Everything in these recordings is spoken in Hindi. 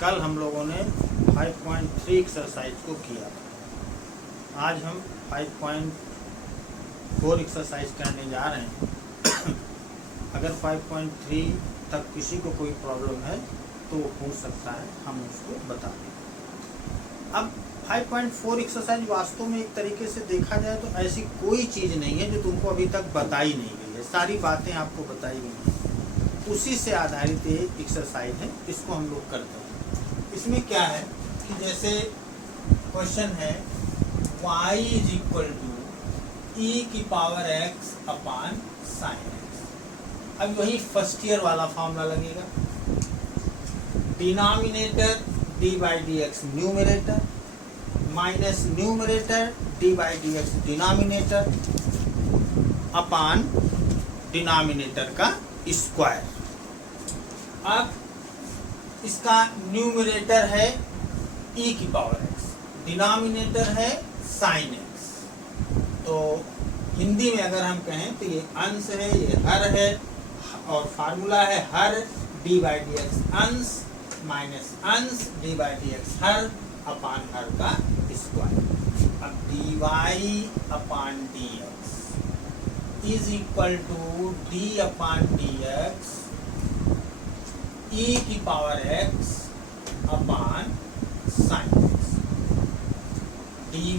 कल हम लोगों ने 5.3 एक्सरसाइज को किया था। आज हम 5.4 एक्सरसाइज करने जा रहे हैं। अगर 5.3 तक किसी को कोई प्रॉब्लम है तो वो पूछ सकता है, हम उसको बता दें। अब 5.4 एक्सरसाइज वास्तव में एक तरीके से देखा जाए तो ऐसी कोई चीज़ नहीं है जो तुमको अभी तक बताई नहीं गई है। सारी बातें आपको बताई गई हैं, उसी से आधारित एक एक्सरसाइज है, इसको हम लोग करते हैं। इसमें क्या है कि जैसे क्वेश्चन है y is equal to e की power x upon sine x। अब वही फर्स्ट ईयर वाला फॉर्मूला लगेगा, denominator d by D X numerator minus numerator d by D X denominator upon denominator का स्क्वायर। अब इसका न्यूमरेटर है e की पावर x, डिनोमिनेटर है साइन x। तो हिंदी में अगर हम कहें तो ये अंश है, ये हर है, और फार्मूला है हर d बाई डी एक्स अंश माइनस अंश d बाई डी एक्स हर अपान हर का स्क्वायर। अब dy upon D X is equal to d upon D X e की power x upon sine x। dy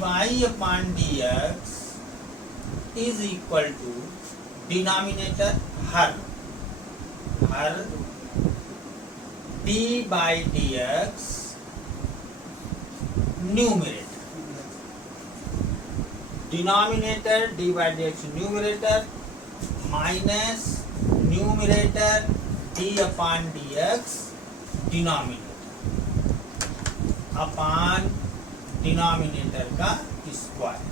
upon D X is equal to denominator हर d by D X numerator, denominator d by D X numerator minus numerator d upon D X denominator upon denominator का स्क्वायर।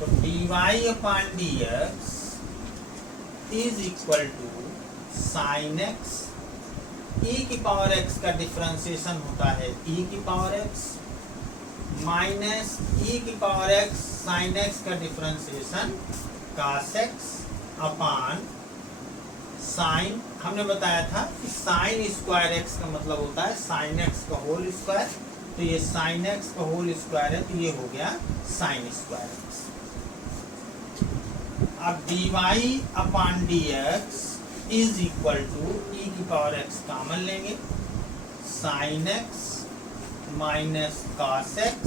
तो dy upon D X is equal to sine X, e की पावर x का डिफरेंशिएशन होता है e की पावर x माइनस e की पावर x साइन x का differentiation cos x upon sine. हमने बताया था कि साइन स्क्वायर x का मतलब होता है साइन x का होल स्क्वायर। तो ये साइन x का होल स्क्वायर है, तो ये हो गया साइन स्क्वायर x। अब dy upon D X is equal to e की पावर x कॉमन लेंगे, sine x minus cos x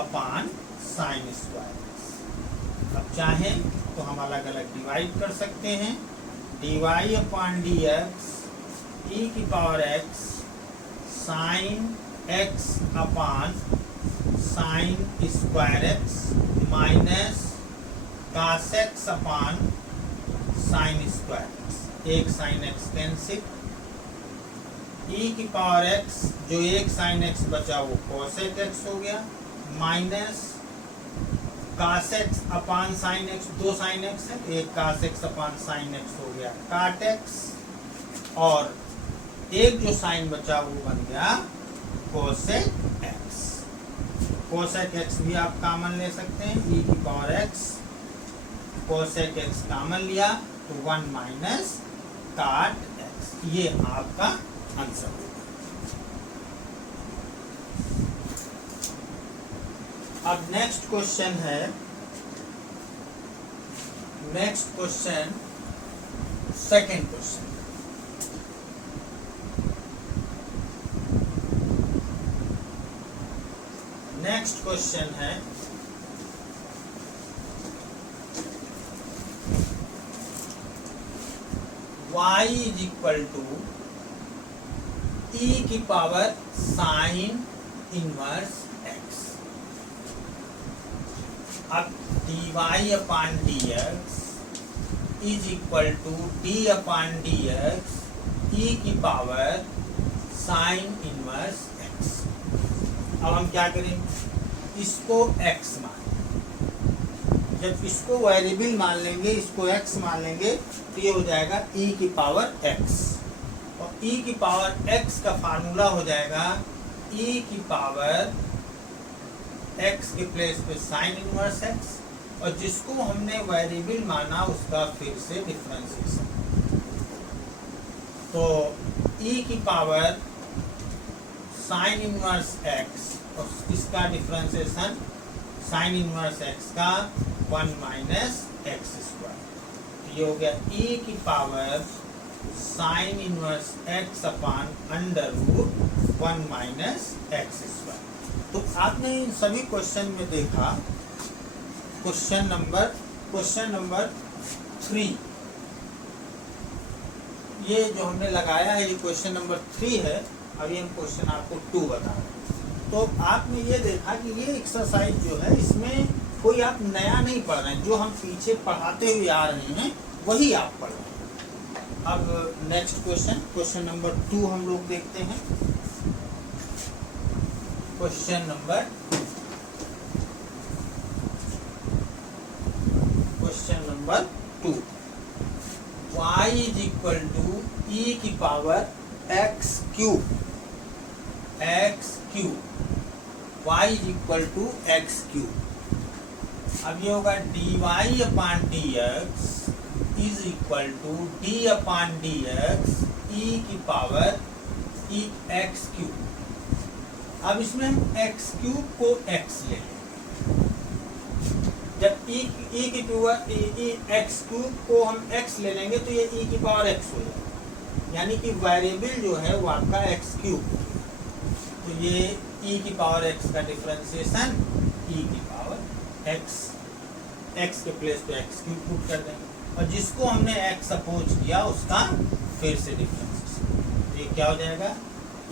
upon sine square x। अब चाहें तो हम अलग अलग डिवाइड कर सकते हैं। dy upon D X e की power x sine x upon sine square x minus cos x upon sine square x। एक साइन x कैंसिल, e की पावर x जो एक साइन x बचा वो cosec x हो गया minus cos x upon sine x, दो साइन x है, एक cos x upon sine x हो गया cot x, और एक जो साइन बचा वो बन गया cosec x। cosec x भी आप कॉमन ले सकते हैं, e की power x cosec x common लिया तो 1 माइनस cot x। ये आपका आंसर होगा। अब नेक्स्ट क्वेश्चन है, next question second question. Next question है y is equal to e की पावर साइन इनवर्स x। अब dy upon D X is equal to d upon D X e की पावर साइन इनवर्स x। अब हम क्या करें, इसको x मान, जब इसको वेरिएबल मान लेंगे, इसको x मान लेंगे, तो ये हो जाएगा e की पावर x, और e की पावर x का फार्मूला हो जाएगा e की पावर x के प्लेस पे साइन इनवर्स x, और जिसको हमने वेरिएबल माना उसका फिर से डिफरेंशिएशन। तो e की पावर साइन इनवर्स x और इसका डिफरेंशिएशन साइन इनवर्स x का 1 माइनस एक्स स्क्वायर। ये हो गया e की power sine inverse x upon under root 1 minus X square. तो आपने इन सभी क्वेश्चन में देखा क्वेश्चन नंबर 3, ये जो हमने लगाया है ये क्वेश्चन नंबर 3 है। अभी हम क्वेश्चन आपको 2 बता रहे हैं। तो आपने ये देखा कि ये एक्सरसाइज जो है इसमें कोई आप नया नहीं पढ़ रहे हैं, जो हम पीछे पढ़ाते हुए आ रहे हैं वही आप पढ़ रहे हैं। अब नेक्स्ट क्वेश्चन नंबर 2 हम लोग देखते हैं। Question number 2, y is equal to e की power x cube, y is equal to x cube. अब ये होगा dy upon dx is equal to d upon dx e की पावर x क्यूब। अब इसमें हम x क्यूब को x ले लें। जब e की पावर x क्यूब को हम x ले लेंगे तो ये e की पावर x हो जाएगा, यानी कि वेरिएबल जो है वो आपका x क्यूब। तो ये e की पावर x का डिफरेंशिएशन e की पावर x के प्लेस पे x क्यूब पुट कर देंगे, और जिसको हमने x सपोज किया उसका फिर से डिफरेंशिएशन। ये क्या हो जाएगा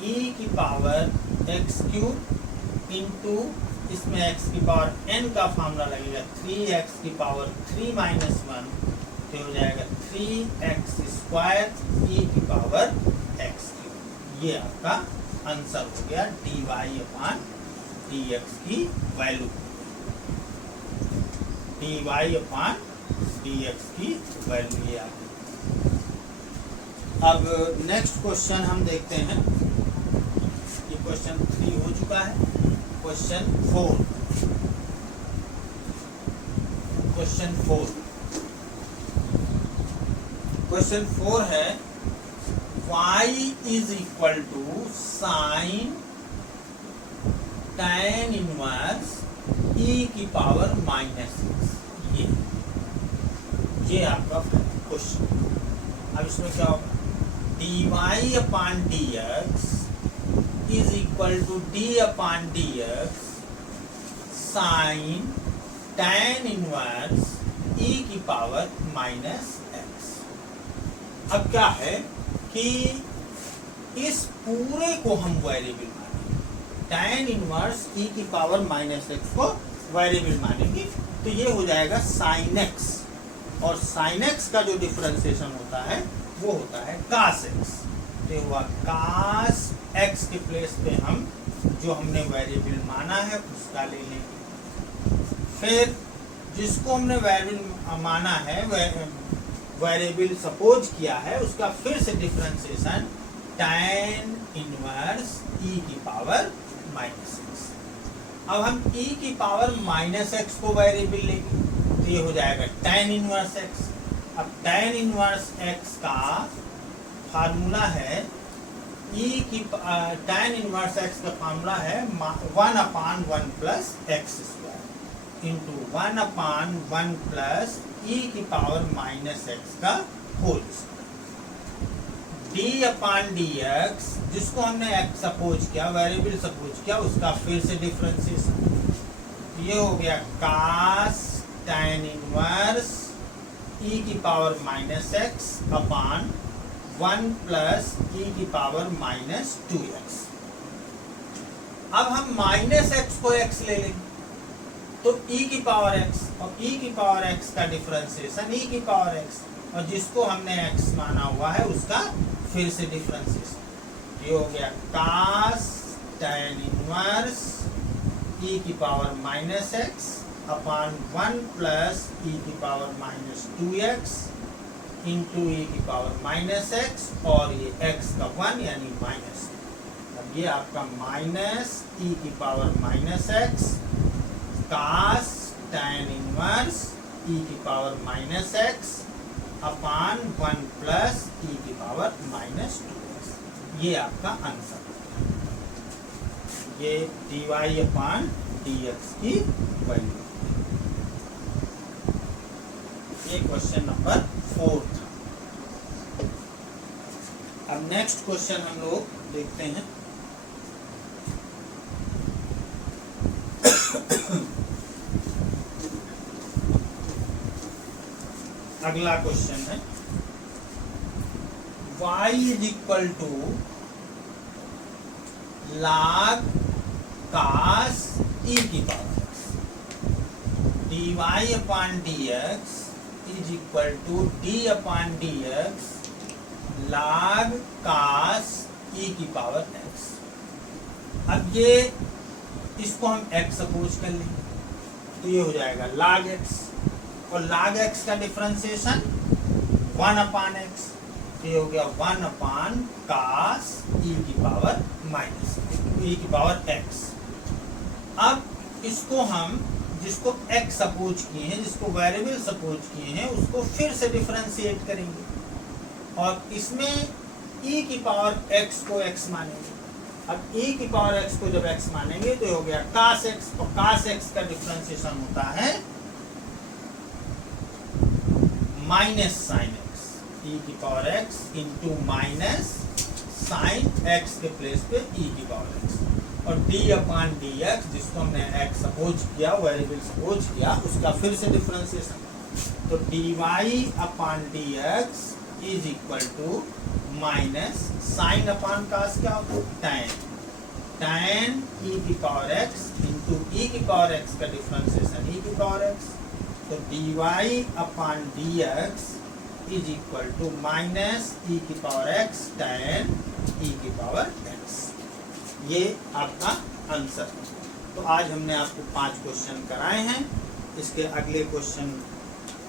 e की पावर x क्यूब इंटू इसमें x की पावर n का फार्मूला लगेगा 3x की पावर 3 माइनस 1, तो हो जाएगा 3x स्क्वायर e की पावर x क्यूब। ये आपका आंसर हो गया dy अपान dx की वैल्यू, dy अपान dx की वैल्यू ये आ गई। अब नेक्स्ट क्वेश्चन हम देखते हैं। ये क्वेश्चन 3 हो चुका है। क्वेश्चन 4 है y is equal to sine tan inverse e की पावर माइनस 6। ये आपका क्वेश्चन। अब इसमें क्या होगा dy upon dx is equal to d upon dx sine tan inverse e की पावर माइनस x। अब क्या है कि इस पूरे को हम वेरिएबल मानेंगे, tan इनवर्स e की पावर माइनस x को वेरिएबल मानेंगे, तो ये हो जाएगा sin x, और sin x का जो डिफरेंशिएशन होता है वो होता है cos x। तो हुआ cos x के प्लेस पे हम जो हमने वेरिएबल माना है उसका ले लेंगे। फिर जिसको हमने वेरिएबल माना है वेरिएबल सपोज किया है उसका फिर से डिफरेंशिएशन tan इनवर्स e की पावर माइनस x। अब हम e की पावर माइनस x को वेरिएबल लेंगे, तो ये हो जाएगा tan इनवर्स x। अब tan इनवर्स x का फार्मूला है tan इनवर्स x का फार्मूला है 1 अपान 1 प्लस एक्स स्क्वायर इंटू 1 अपान 1 प्लस e की पावर माइनस x का whole square. d upon dx जिसको हमने x सपोज किया, वेरिएबल सपोज किया, उसका फिर से डिफरेंशिएशन। ये हो गया cos tan इनवर्स e की पावर माइनस x अपान 1 प्लस e की पावर माइनस 2x। अब हम माइनस x को x ले लेंगे, तो e की पावर x और e की पावर x का डिफरेंशिएशन e की पावर x, और जिसको हमने x माना हुआ है उसका फिर से डिफरेंशिएशन। ये हो गया cos tan इनवर्स e की पावर माइनस x अपान 1 प्लस e की power minus 2x into e की पावर माइनस x, और ये x का 1 यानी माइनस। अब ये आपका माइनस e की power minus x cos tan inverse e की power minus x upon 1 plus E की पावर माइनस 2x। ये आपका आंसर है। ये dy अपॉन dx की वैल्यू। ये क्वेश्चन नंबर 4 था। अब नेक्स्ट क्वेश्चन हम लोग देखते हैं। अगला क्वेश्चन है y is equal to log cos e की power dy upon dx is equal to d upon dx log cos e की पावर x। अब ये इसको हम x सपोज कर लें तो ये हो जाएगा log x, और log x का डिफरेंशिएशन 1 अपान x, ये हो गया 1 अपान cos e की पावर माइनस e की पावर x। अब इसको हम जिसको x सपोज किए हैं, जिसको वेरिएबल सपोज किए हैं, उसको फिर से डिफरेंशिएट करेंगे और इसमें e की पावर x को x मानेंगे। अब e की पावर x को जब x मानेंगे तो हो गया cos x, और cos x का डिफरेंशिएशन होता है माइनस साइन एक्स, ई की power X into minus sine X के प्लेस पे ई की पावर एक्स, और डी अपॉन डी एक्स जिसको हमने एक्स सपोज किया, वेरिएबल सपोज किया, उसका फिर से डिफरेंशिएशन। तो D Y upon D X is equal to minus sine upon cos क्या होता है टैन, टैन ई की पावर एक्स इंटू ई की पावर एक्स का डिफरेंशिएशन ई की पावर एक्स। तो D Y upon D X is equal to minus E की पावर एक्स टैन ई की पावर एक्स। ये आपका आंसर है। तो आज हमने आपको 5 क्वेश्चन कराए हैं। इसके अगले क्वेश्चन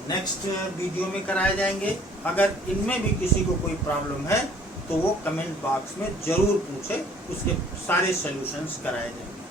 नेक्स्ट वीडियो में कराए जाएंगे। अगर इनमें भी किसी को कोई प्रॉब्लम है तो वो कमेंट बॉक्स में जरूर पूछे, उसके सारे सॉल्यूशंस कराए जाएंगे।